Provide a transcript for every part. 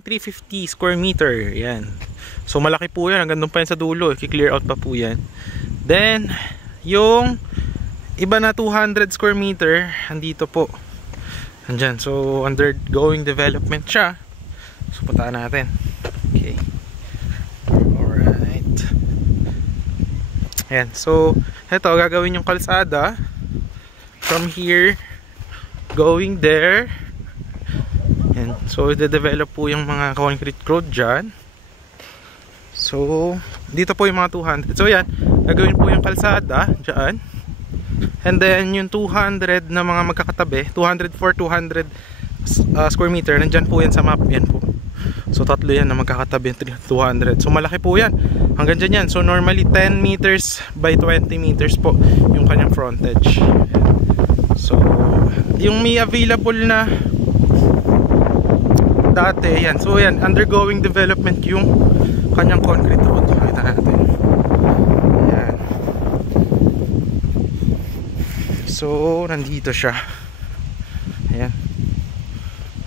350 square meter, yan. So malaki po yan, hanggang doon pa yan sa dulo, i-clear out pa po yan. Then yung iba na 200 square meter, andito po, andyan. So undergoing development siya. So puntaan natin. Okay, alright. Yan, so eto, gagawin yung kalsada from here going there. Yan. So i-develop po yung mga concrete road dyan. So dito po yung mga 200. So yan, gagawin po yung kalsada dyan. And then yung 200 na mga magkakatabi, 200 for 200 square meter, nandyan po yan sa map. Yan po. So tatlo yan na magkakatabi, 200. So malaki po yan, hanggang dyan yan. So normally 10 meters by 20 meters po yung kanyang frontage. So yung may available na dati, yan. So yan, undergoing development yung kanyang concrete road. Makita natin. Yan. So nandito siya. Ayan.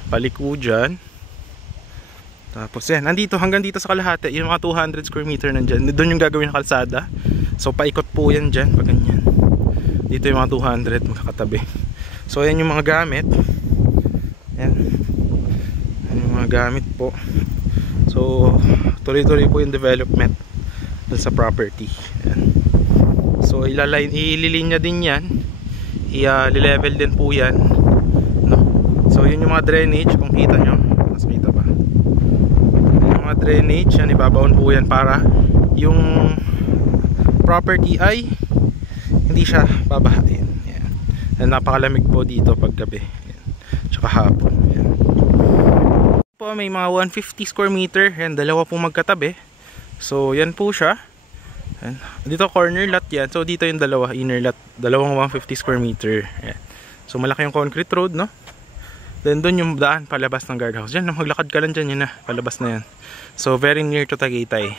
Paliko dyan. Tapos yan, nandito hanggang dito sa kalahati, yung mga 200 square meter nandyan. Doon yung gagawin ng kalsada. So paikot po yan dyan, pag ganyan. Dito yung mga 200 magkakatabi. So yan yung mga gamit. Yan. Yan yung mga gamit po. So tuloy-tuloy po yung development dun sa property. Yan. So ililinya din yan. I-level din po yan, no? So yun yung mga drainage, kung kita nyo. Mas kita ba? Yung mga drainage, yan, ibabaon po yan para yung property ay hindi siya babahain. Yan. And napakalamig po dito pag gabi. Yan. Tsaka hapon. Yan. Po, may mga 150 square meter. Yan, dalawa po magkatabi. So yan po siya. Yan. Dito corner lot yan. So dito yung dalawa, inner lot. Dalawang 150 square meter. Yan. So malaki yung concrete road, no? Then doon yung daan palabas ng guardhouse. Yan, maglakad ka lang dyan, yun na, palabas na yan. So very near to Tagaytay.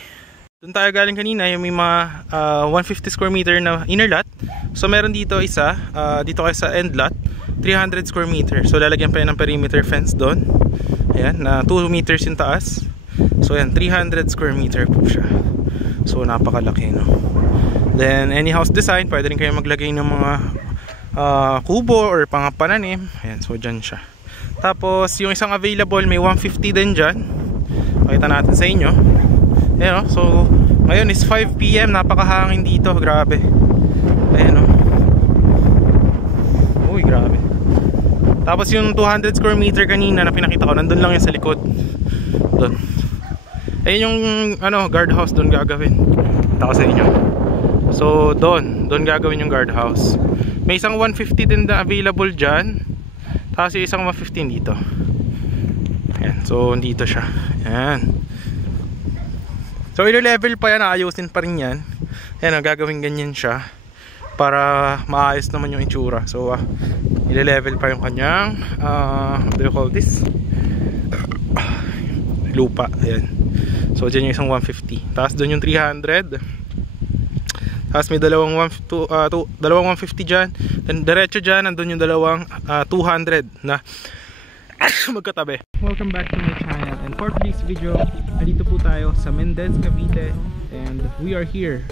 Doon tayo galing kanina, yung may mga 150 square meter na inner lot. So meron dito isa, dito kayo sa end lot, 300 square meter. So lalagyan pa yan ng perimeter fence doon. Ayan, na 2 meters yung taas. So yan, 300 square meter po siya. So napakalaki, no? Then any house design, pwede rin kayo maglagay ng mga kubo or pangapananim. Ayan, so dyan siya. Tapos yung isang available, may 150 din dyan. Pakita natin sa inyo. Ayan, no? So ngayon is 5 PM, napakahangin dito, grabe. Ayan, no? Uy, grabe. Tapos yung 200 square meter kanina na pinakita ko, nandun lang yung sa likod. Doon. Ayun yung ano, guardhouse, doon gagawin. Kita ko sa inyo. So doon gagawin yung guardhouse. May isang 150 din na available dyan. Tapos yung isang 115 dito. Ayan, so dito siya. Ayan. So i-level pa yan, ayusin pa rin yan. Ayan, gagawin ganyan siya para maayos naman yung itsura. So i-level pa yung kanyang what do you call this? Lupa. Ayan. So dyan yung isang 150. Tapos doon yung 300. Tapos may dalawang 150 dyan. Then diretso dyan, nandun yung dalawang 200 na magkatabi. Welcome back to my channel. And for today's video, andito po tayo sa Mendez, Cavite. And we are here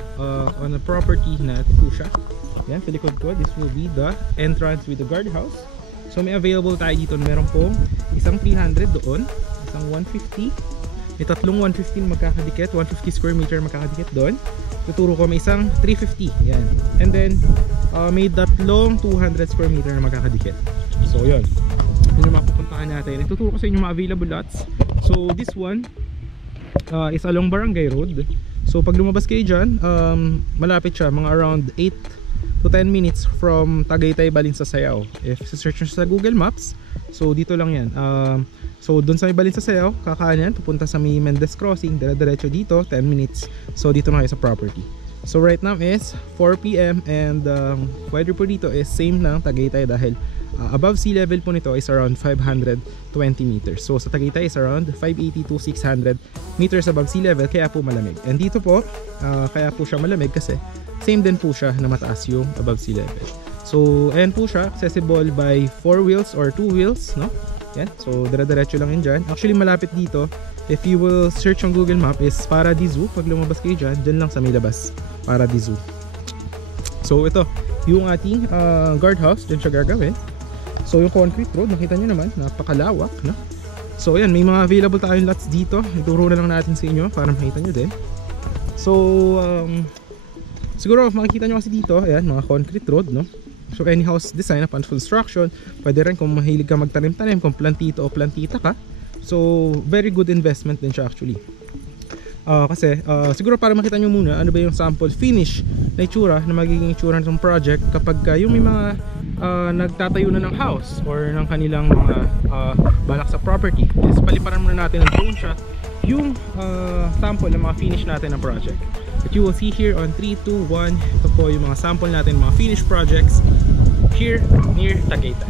on a property na ito po siya. Yan, sa likod ko, this will be the entrance with the guardhouse. So may available tayo dito. Meron pong isang 300 doon, isang 150. May tatlong 150 magkakadikit, 150 square meter magkakadikit doon. Tuturo ko may isang 350. Yan. And then may tatlong 200 square meter na magkakadikit. So yun, yun yung mapupuntahan natin. Ituturo ko sa inyo mga available lots. So this one is along Barangay Road. So pag lumabas kayo dyan, malapit siya, mga around 8 to 10 minutes from Tagaytay, Balinsasayaw. If search nyo sa Google Maps, so dito lang yan. So doon sa may Balinsasayaw, kakanan, pupunta sa may Mendez Crossing, dire-diretso dito, 10 minutes. So dito na kayo sa property. So right now is 4 PM and weather po dito is same lang Tagaytay dahil above sea level po nito is around 520 meters. So sa Tagaytay is around 580 to 600 meters above sea level, kaya po malamig. And dito po, kaya po siya malamig kasi same din po siya na mataas yung above sea level. So ayan po siya, accessible by 4 wheels or 2 wheels, no? Yan. So, dire-diretso lang yun dyan. Actually, malapit dito, if you will search on Google Map, is Paradiso. Pag lumabas kayo dyan lang sa may labas. Paradiso. So, ito, yung ating guardhouse, dyan siya gagawin. So, yung concrete road, nakita nyo naman, napakalawak, no? So, ayan, may mga available tayong lots dito. Ituro na lang natin sa inyo para makita nyo din. So, siguro makikita nyo kasi dito, ayan, mga concrete road, no? So, any house design upon construction, pwede rin kung mahilig ka magtanim-tanim, kung plantito o plantita ka. So, very good investment din siya actually. Kasi, siguro para makita nyo muna, ano ba yung sample finish na itsura, na magiging itsura ng project kapag yung may mga nagtatayo na ng house or ng kanilang mga balak sa property. Is paliparan muna natin ng drone shot yung sample ng mga finish natin ng project. That you will see here on 3, 2, 1. Ito po yung mga sample natin, mga finished projects here near Tagaytay.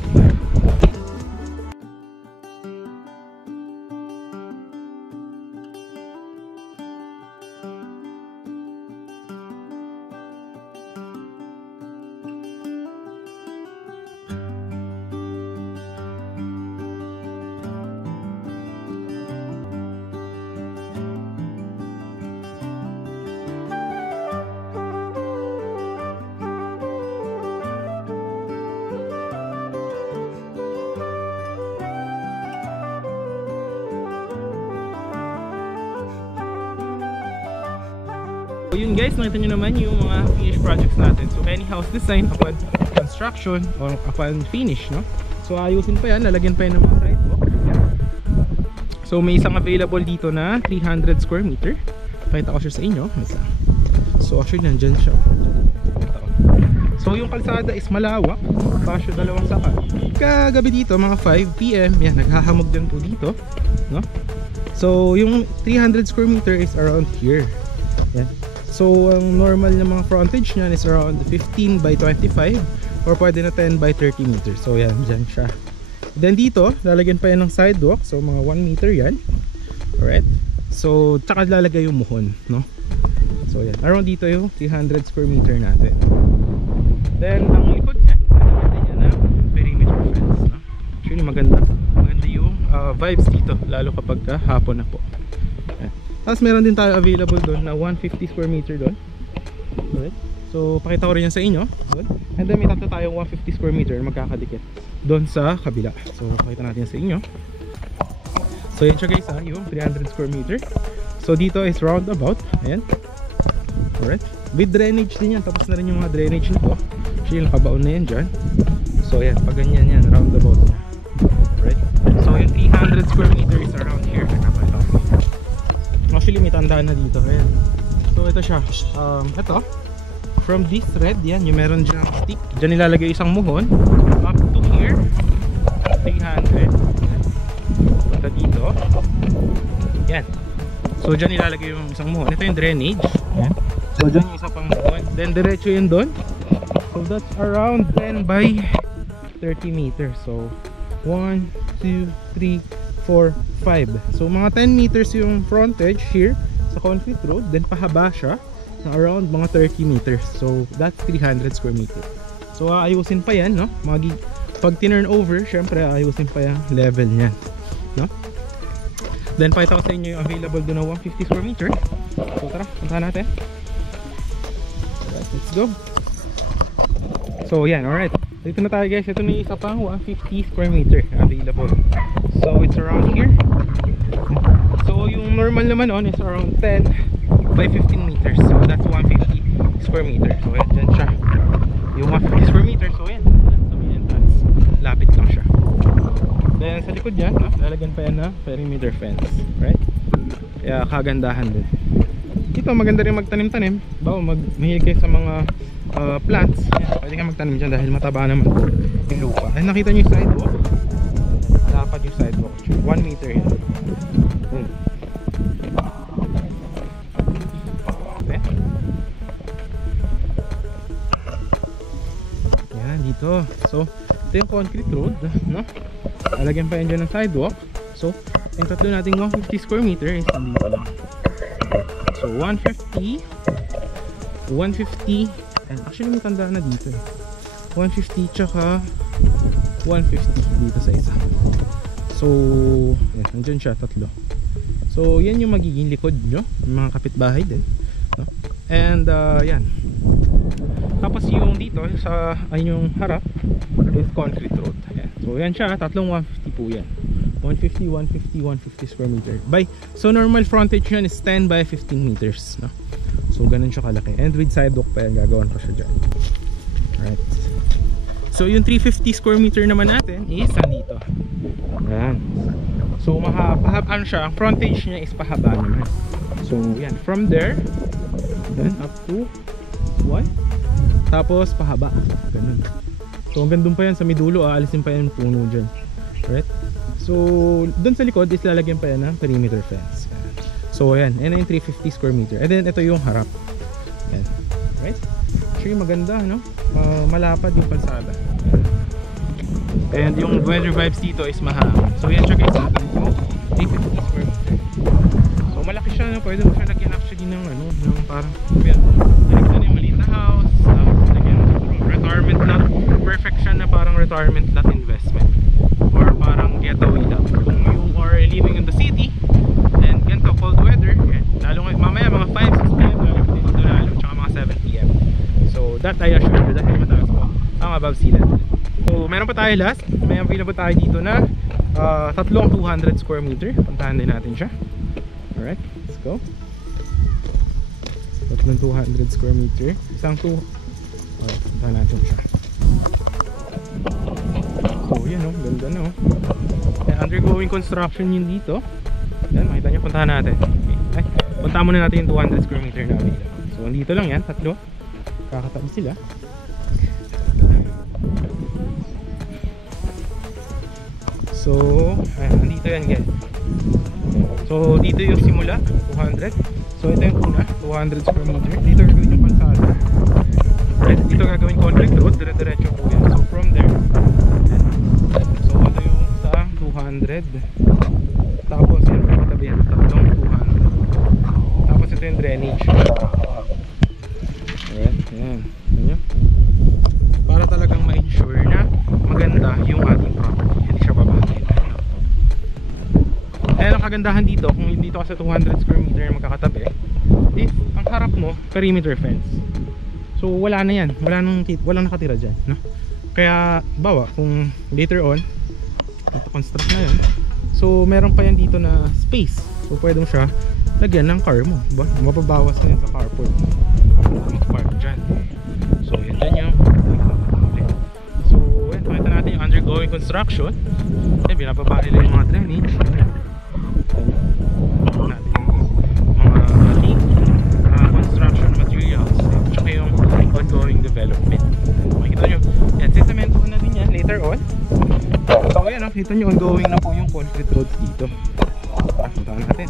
So yun guys, nakita nyo naman yung mga finished projects natin. So any house design upon construction or upon finish, no? So ayusin pa yan, lalagyan pa yan ng mga sidewalk. So may isang available dito na 300 square meter. Pakita ko siya sa inyo. So actually nandyan siya. So yung kalsada is malawak, pasyo dalawang saka. Kagabi dito mga 5 PM, yan, naghahamog din po dito, no? So yung 300 square meter is around here. Yan. So ang normal na mga frontage niyan is around 15 by 25 or pwede na 10 by 30 meters. So yan, dyan siya. Then dito, lalagyan pa yan ng sidewalk. So mga 1 meter yan. Alright. So tsaka lalagay yung muhon, no? So yan, around dito yung 300 square meter natin. Then ang likod niya, lalagyan niya na perimeter fence, no? Actually maganda yung vibes dito, lalo kapag hapon na po. Yan. Tapos meron din tayo available doon na 150 square meter doon. Alright. So pakita ko rin yan sa inyo doon. And then may tatlo tayong 150 square meter na magkakadikit doon sa kabila. So pakita natin yan sa inyo. So yan siya guys, yung 300 square meter. So dito is roundabout. Ayan. Alright. With drainage din yan. Tapos na rin yung mga drainage nito. Actually nakabaon na yan dyan. So yan, pag ganyan yan, roundabout na. Alright. So yung 300 square meter is around here. Actually may tandaan na dito. Ayan. So ito siya. Ito from this red, yan, yung meron dyan stick. Dyan nilalagay isang muhon. Up to here 300. Punta dito. Yan. So dyan nilalagay yung isang muhon. Ito yung drainage. Yan. So dyan yung isa pang muhon. Then diretso yun doon. So that's around 10 by 30 meters. So 1, 2, 3, 4, 5. So mga 10 meters yung frontage here sa concrete road. Then pahaba siya na around mga 30 meters. So that's 300 square meter. So ayusin pa yan, no? Pag tinurn over, syempre ayusin pa yung level niyan, no? Then pakita ko sa inyo yung available doon na 150 square meter. So tara, puntahan natin. Alright, let's go. So yan, alright. Dito na tayo guys. Ito na yung isa pang 150 square meter available. So it's around here. So yung normal naman on is around 10 by 15 meters. So that's 150 square meter. So yan, dyan siya. Yung 150 square meter. So yan, that's lapit lang siya. Then sa likod niya, lalagyan pa yan na perimeter fence. Right? Kaya kagandahan din. Dito maganda rin magtanim-tanim. Bawa mahilig kayo sa mga plants. Yan, pwede ka magtanim dyan dahil mataba naman po yung lupa. Ay nakita nyo yung sidewalk. Dapat yung sidewalk 1 meter yan. Okay. Yan dito. So ito yung concrete road, no? Lalagyan pa yan dyan ng sidewalk. So yung tatlo nating 150 square meter is nandito lang. So 150 and actually may tanda na dito eh. 150 tsaka 150 dito sa isa. So yan, nandyan siya, tatlo. So yan yung magiging likod nyo, yung mga kapitbahay din, no? And yan. Tapos yung dito sa yung harap is concrete road. Ayan. So yan siya, tatlong 150 po yan. 150, 150, 150 square meter. So normal frontage yan is 10 by 15 meters, no? So ganun siya kalaki. And with sidewalk pa yan, gagawan pa siya dyan. Alright. So yung 350 square meter naman natin is nandito. Ayan. So mahaba, ano siya, ang frontage niya is pahaba naman. So yan, from there then up to 1, tapos pahaba, ganun. So hanggang dun pa yan sa midulo, aalisin pa yan puno dyan. Right? So dun sa likod is lalagyan pa yan ng perimeter fence. So ayan, yan yung 350 square meter. And then ito yung harap. Ayan. Right? Actually maganda, no? Malapad yung kalsada. And yung weather vibes dito is mahangin. So yan siya guys, 350 square meter. So malaki siya, no? Pwede mo siya lagyan actually ng ano, ng parang yan, nalagyan na yung maliit na house, lagyan retirement lot. Perfect siya na parang retirement lot investment, or parang getaway lot kung you are living in the city and ganito cold weather. Yan. Lalo ngayon, mamaya mga 5-6 p.m. dito lalo, tsaka mga 7 p.m. So that I assure you, dahil mataas po ang above sea level. So meron pa tayo last, may available tayo dito na tatlong 200 square meter. Puntahan din natin siya. Alright, let's go. Tatlong 200 square meter. Isang 2. Alright, puntahan natin siya. So yan o, ganda na o. Undergoing construction yun dito. Yan, makita nyo, puntahan natin. Okay. Ay, puntahan muna natin yung 200 square meter na available. So andito lang yan, tatlo. Kakatabi sila. So, ayan, nandito yan guys. So, dito yung simula, 200. So, ito yung una, 200 square meter. Dito gagawin yung kalsada. Right? Dito gagawin concrete road, dire-diretso po yan. So, from there, so, ito yung sa 200. Tapos, yan, kakatabi yan, tatlong 200. Tapos, ito yung drainage. Alright, yan. Ganyan. Para talagang ma-ensure na maganda yung ating property. Hindi siya babahay. Ayan ang kagandahan dito, kung dito ka sa 200 square meter na magkakatabi, if ang harap mo, perimeter fence. So wala na yan, walang nakatira dyan, no? Kaya bawa, kung later on construct na yun, so meron pa yan dito na space. So pwede mo siya lagyan ng car mo, diba? Mapabawas na yan sa carport. Mag-park dyan. So yan dyan yung so yan, pakita natin yung undergoing construction. Yan, binababa nila yung mga drainage. Construction materials, tsaka yung ongoing development. Makikita nyo, yan, sesamento na din yan later on. So ayan, nakita nyo, ongoing na po yung concrete roads dito. Puntahan natin.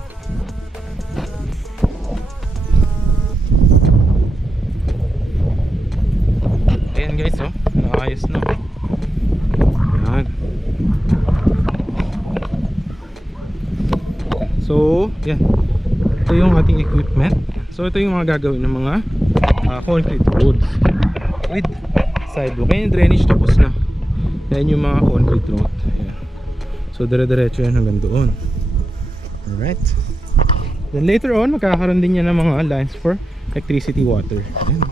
Ayan guys, oh, nakayos na. Ayan. So yan, ito yung ating equipment. So ito yung mga gagawin ng mga concrete roads with sidewalk. Kaya yung drainage tapos na. Yan yung mga concrete road. Ayan. So dire-diretso yan hanggang doon. Alright. Then later on, magkakaroon din yan ng mga lines for electricity, water. Ayan.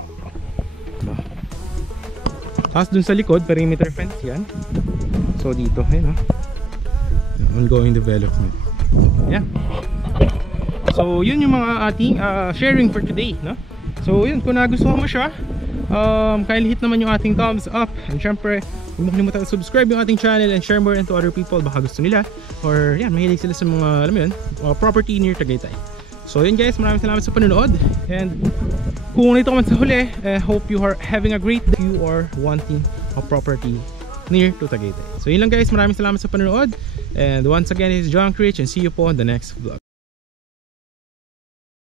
Tapos dun sa likod, perimeter fence yan. So dito, ayan, ongoing development. Ayan. So yun yung mga ating sharing for today, no? So yun, kung nagustuhan mo siya, kaya hit naman yung ating thumbs up. And syempre, huwag mo kalimutan subscribe yung ating channel and share more into other people, baka gusto nila, or yan, mahilig sila sa mga, alam mo yun, property near Tagaytay. So yun guys, maraming salamat sa panonood. And kung nito ka man sa huli, hope you are having a great day if you are wanting a property near to Tagaytay. So yun lang guys, maraming salamat sa panonood. And once again, this is John Critch, and see you po on the next vlog.